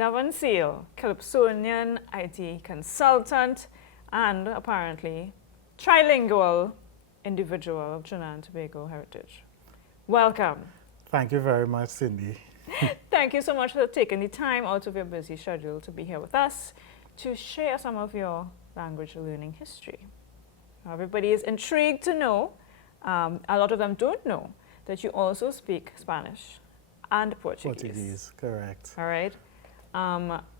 Devon Seale, Calypsonian IT consultant and apparently trilingual individual of Trinidad and Tobago heritage. Welcome. Thank you very much, Cindy. Thank you so much for taking the time out of your busy schedule to be here with us to share some of your language learning history. Everybody is intrigued to know, a lot of them don't know, that you also speak Spanish and Portuguese. Portuguese, correct. All right.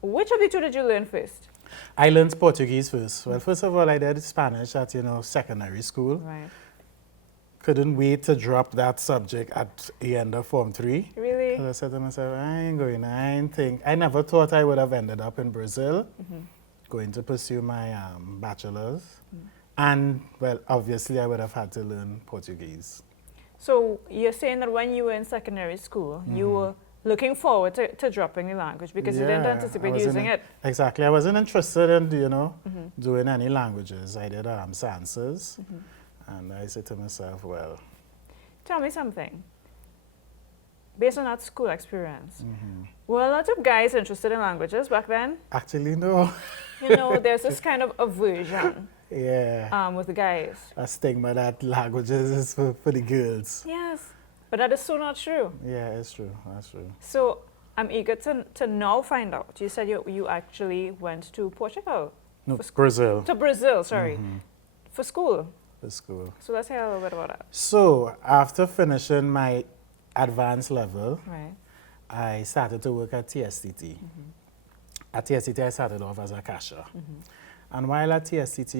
Which of the two did you learn first? I learned Portuguese first. Well, first of all, I did Spanish at, secondary school. Right. Couldn't wait to drop that subject at the end of Form 3. Really? So I said to myself, I never thought I would have ended up in Brazil, going to pursue my bachelor's. And, well, obviously I would have had to learn Portuguese. So you're saying that when you were in secondary school, you were looking forward to dropping the language because you didn't anticipate using it. Exactly. I wasn't interested in, doing any languages. I did sciences. And I said to myself, well... Tell me something. Based on that school experience, were a lot of guys interested in languages back then? Actually, no. There's this kind of aversion with the guys. A stigma that languages is for the girls. Yes, but that is so not true. Yeah, it's true. That's true. So I'm eager to now find out. You said you actually went to Portugal. No, Brazil. To Brazil, sorry. For school. For school. So let's hear a little bit about that. So after finishing my advanced level, Right. I started to work at TSTT. At TSTT, I started off as a cashier. And while at TSTT,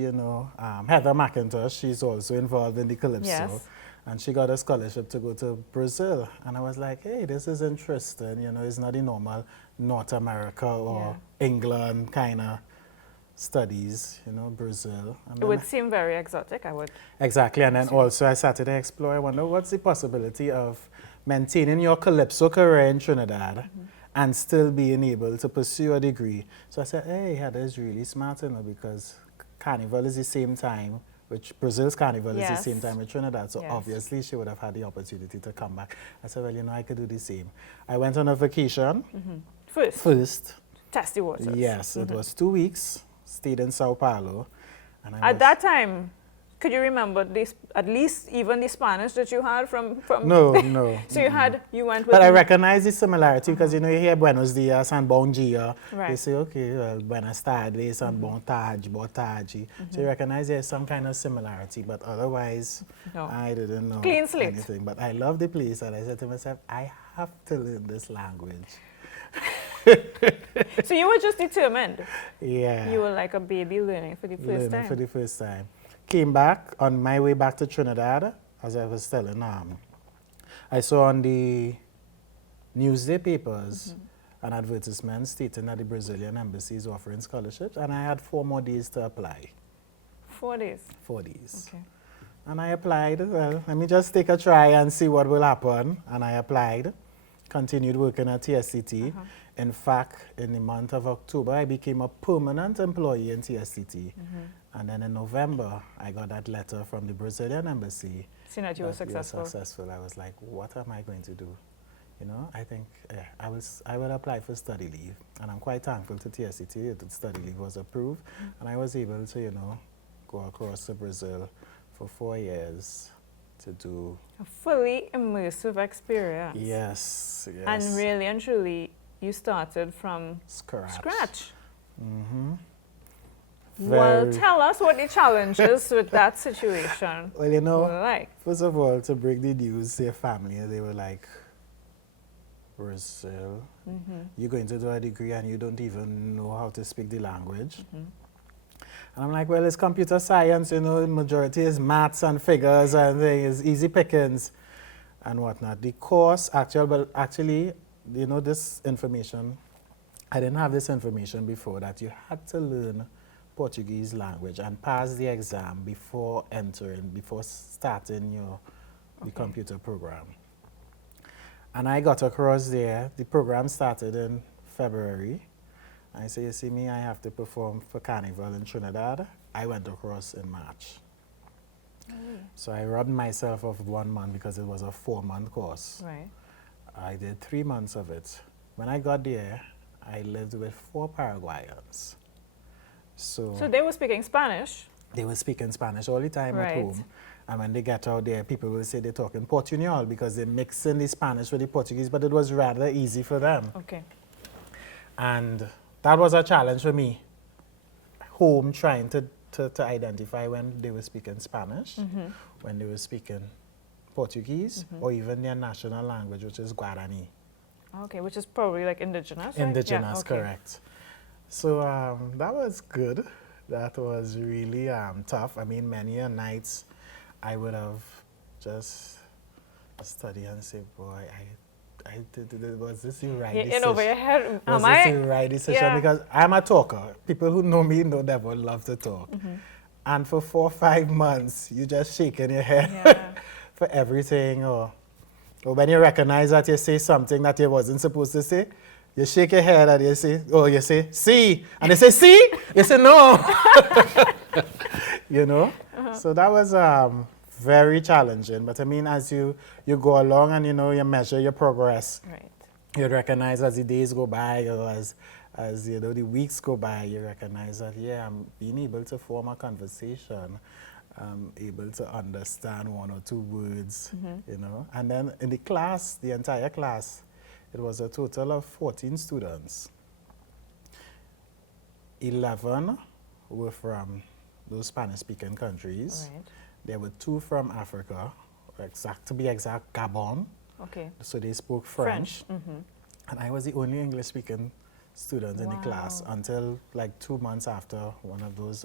Heather McIntosh, she's also involved in the Calypso. Yes. And she got a scholarship to go to Brazil. And I was like, hey, this is interesting. It's not the normal North America or England kind of studies, Brazil. And It would seem very exotic, I would. Exactly. And then also I started to explore, I wonder what's the possibility of maintaining your Calypso career in Trinidad and still being able to pursue a degree. So I said, hey, Heather is really smart, because Carnival is the same time, which Brazil's Carnival is the same time with Trinidad. So obviously she would have had the opportunity to come back. I said, well, I could do the same. I went on a vacation. First. Test the waters. Yes, it was 2 weeks, stayed in Sao Paulo. And At that time, could you remember at least even the Spanish that you had from No. So you went with... But I recognize the similarity because, you hear Buenos Dias and Bon dia. Right. They say, okay, well, Buenas tardes and Bon tarde, Bon tarde. So you recognize there's some kind of similarity, but otherwise, I didn't know Clean slate. anything. But I love the place, and I said to myself, I have to learn this language. So you were just determined? Yeah. You were like a baby learning for the first time? For the first time. Came back, on my way back to Trinidad, as I was telling, I saw on the Newsday papers an advertisement stating that the Brazilian embassy is offering scholarships, and I had 4 more days to apply. 4 days? 4 days. Okay. And I applied. Well, let me just take a try and see what will happen. And I applied, continued working at TSTT. In fact, in the month of October, I became a permanent employee in TSTT. And then in November, I got that letter from the Brazilian embassy. Seeing that you were successful. I was like, what am I going to do? I think I will apply for study leave. And I'm quite thankful to TSTT that study leave was approved. And I was able to, go across to Brazil for 4 years to do... A fully immersive experience. Yes. And really and truly, you started from scratch. Well, tell us what the challenges with that situation were like. First of all, to break the news to your family, they were like, Brazil, you're going to do a degree and you don't even know how to speak the language. And I'm like, well, it's computer science, the majority is maths and figures and things, easy pickings and whatnot. The course, actually, this information, I didn't have this information before, that you had to learn Portuguese language and pass the exam before starting the computer program. And I got across there. The program started in February. I say, you see me, I have to perform for Carnival in Trinidad. I went across in March. So I robbed myself of 1 month because it was a 4-month course. Right. I did 3 months of it. When I got there, I lived with 4 Paraguayans. So they were speaking Spanish? they were speaking Spanish all the time at Right. home. And when they get out there, people will say they're talking Portuñol because they're mixing the Spanish with the Portuguese, but it was rather easy for them. Okay. And that was a challenge for me, home trying to identify when they were speaking Spanish, when they were speaking Portuguese, or even their national language, which is Guarani. Okay, which is probably like indigenous, right? Indigenous, Yeah, okay. correct. So that was good. That was really tough. I mean, many a nights I would have just studied and say, boy, was this the right decision? In over your head, Was am this I? the right decision? Yeah. Because I'm a talker. People who know me know that I would love to talk. And for 4 or 5 months, you just shaking your head Yeah. for everything. Or when you recognize that you say something that you wasn't supposed to say, you shake your head and you say, see. And they say, see? You say, no. You know? So that was very challenging. But I mean, as you go along and, you measure your progress, Right. you recognize as the days go by or as the weeks go by, you recognize that, yeah, I'm being able to form a conversation. I'm able to understand 1 or 2 words, And then in the class, the entire class, it was a total of 14 students. 11 were from those Spanish-speaking countries. Right. There were 2 from Africa, to be exact, Gabon. Okay. So they spoke French. Mm-hmm. And I was the only English-speaking student in the class Wow. until like 2 months after one of those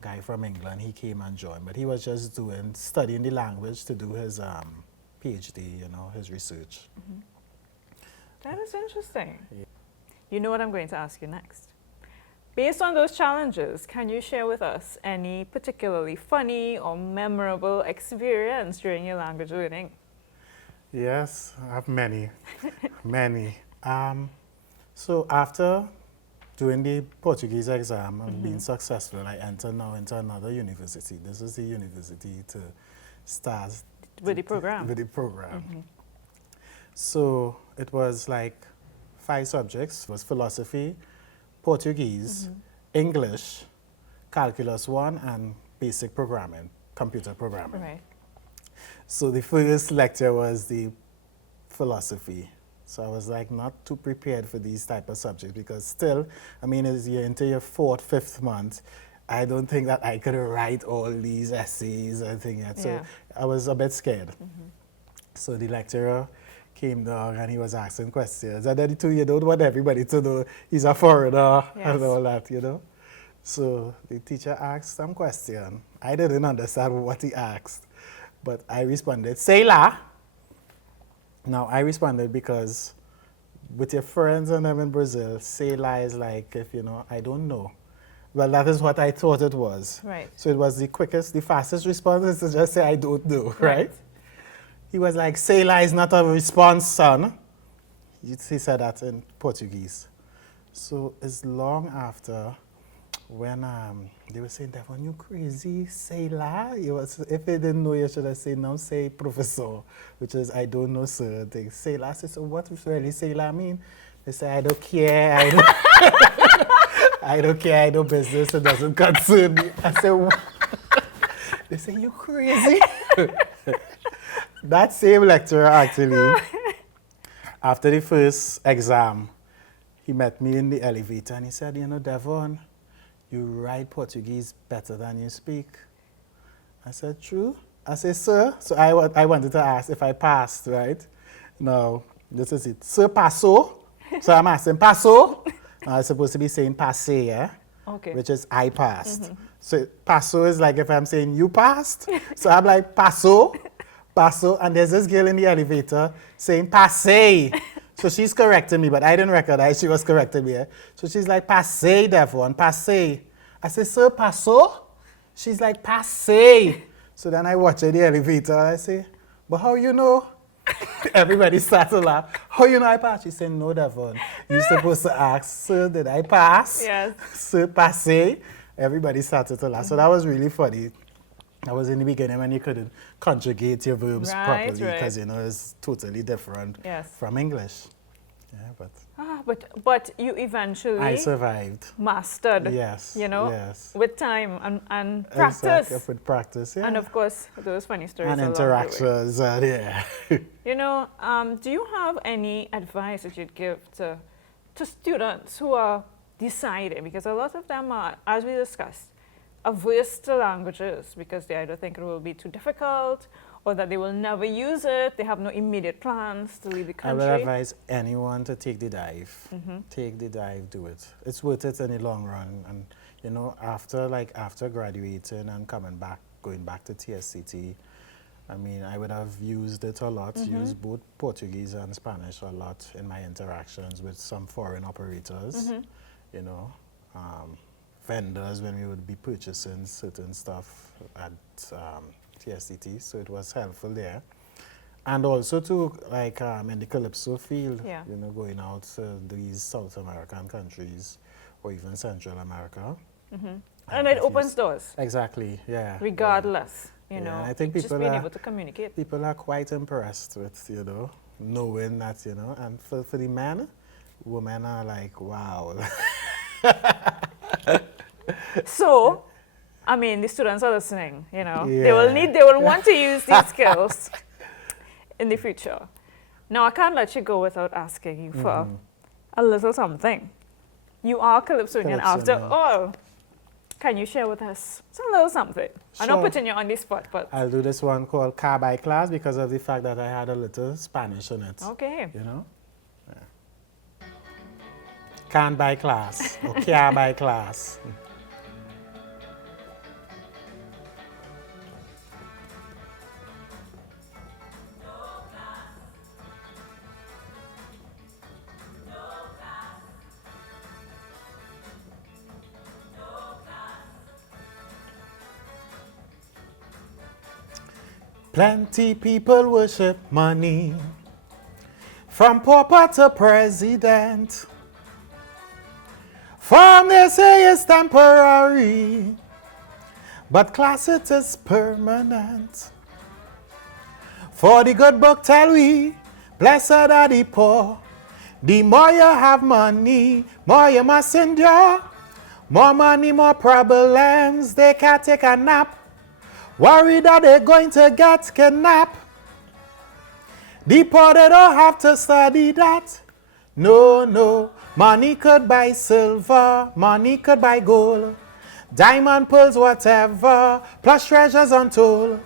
guy from England, he came and joined. But he was just studying the language to do his PhD, his research. That is interesting. Yeah. You know what I'm going to ask you next. Based on those challenges, can you share with us any particularly funny or memorable experience during your language learning? Yes, I have many, many. So after doing the Portuguese exam and being successful, I enter now into another university. This is the university to start With the program? With the program. So it was like 5 subjects. It was philosophy, Portuguese, English, Calculus 1, and basic programming, computer programming. Right. So the first lecture was the philosophy. So I was like not too prepared for these type of subjects because still, I mean, as you're into your 4th, 5th month, I don't think that I could write all these essays and things like that. So I was a bit scared. So the lecturer came down and he was asking questions. And then you don't want everybody to know he's a foreigner and all that, So the teacher asked some question. I didn't understand what he asked, but I responded, "Sei lá." Now, I responded because with your friends and them in Brazil, "sei lá" is like if, I don't know. Well, that is what I thought it was. Right. So it was the fastest response is to just say, "I don't know," right? He was like, "Sei lá is not a response, son." He said that in Portuguese. So it's long after when they were saying, "Devon, you crazy, sei lá." If they didn't know, you should have said, "No, say professor," which is, "I don't know, sir." They say lá. I said, "So what does really sei lá mean?" They say, "I don't care. I don't care. I know business. It doesn't concern me." I said, "What?" They say, "You crazy." That same lecturer, actually, after the first exam, he met me in the elevator and he said, "Devon, you write Portuguese better than you speak." I said, "True?" I said, "Sir," so I wanted to ask if I passed, right? Now, this is it. "Sir, passou?" So I'm asking, "Passou?" I'm supposed to be saying "passé," yeah? Okay. Which is "I passed." So passou is like if I'm saying "you passed." So I'm like, "Passou?" Passou. And there's this girl in the elevator saying "passé." So she's correcting me, but I didn't recognize she was correcting me. So she's like, "Passei, Devon, passei." I said, "Sir, passou?" She's like, "Passei." So then I watch the elevator. I say, "But how you know?" Everybody started to laugh. "How you know I passed?" She said, "No, Devon. You're supposed to ask, 'Sir, did I pass?'" Yes. "Sir, passei." Everybody started to laugh. So that was really funny. That was in the beginning when you couldn't conjugate your verbs properly because, it's totally different from English. Yeah, but... But you eventually I survived. mastered, Yes. you know, Yes. with time and practice. Exactly, with practice, yeah. And of course, those funny stories And along the way. interactions, yeah. You know, do you have any advice that you'd give to students who are deciding? Because a lot of them are, as we discussed, averse to languages because they either think it will be too difficult or that they will never use it. They have no immediate plans to leave the I country. would advise anyone to take the dive. Take the dive, do it. It's worth it in the long run. And you know, after graduating and going back to TSCT, I mean, I would have used it a lot, used both Portuguese and Spanish a lot in my interactions with some foreign operators, you know, vendors when we would be purchasing certain stuff at TSCT, so it was helpful there. And also to, like, in the Calypso field, you know, going out to these South American countries or even Central America. And it opens doors. Exactly, yeah. Regardless, you know, I think just people being are, able to communicate. people are quite impressed with, you know, knowing that, you know, and for the men, women are like, wow. So, I mean, the students are listening, you know. They will want to use these skills in the future. Now, I can't let you go without asking you for a little something. You are Calypsonian after all. Can you share with us a little something? I'm not putting you on the spot, but... I'll do this one called Car by Class because of the fact that I had a little Spanish in it. Okay. You know? Yeah. Can by class or car by class. Plenty people worship money, from pauper to president. From they say it's temporary, but class it is permanent. For the good book tell we, blessed are the poor. The more you have money, more you must endure. More money, more problems, they can't take a nap. Worried that they're going to get kidnapped. The poor, they don't have to study that. No, no. Money could buy silver, money could buy gold, diamond, pearls, whatever, plus treasures untold.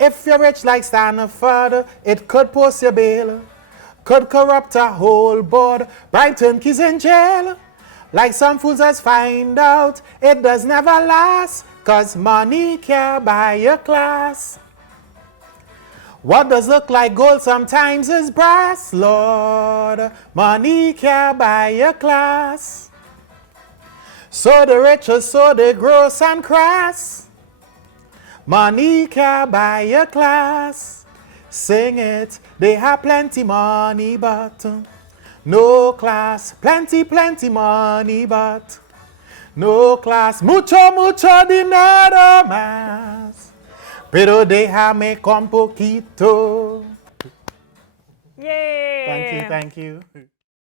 If you're rich like Stanford, it could post your bail, could corrupt a whole board, bribe turnkeys in jail. Like some fools has find out, it does never last, 'cause money can't buy your class. What does look like gold sometimes is brass, Lord. Money can't buy your class. So the rich are so they gross and crass. Money can't buy your class. Sing it, they have plenty money, but no class. Plenty, plenty money, but no class. Mucho, mucho dinero más. Pero déjame con poquito. Yay! Thank you.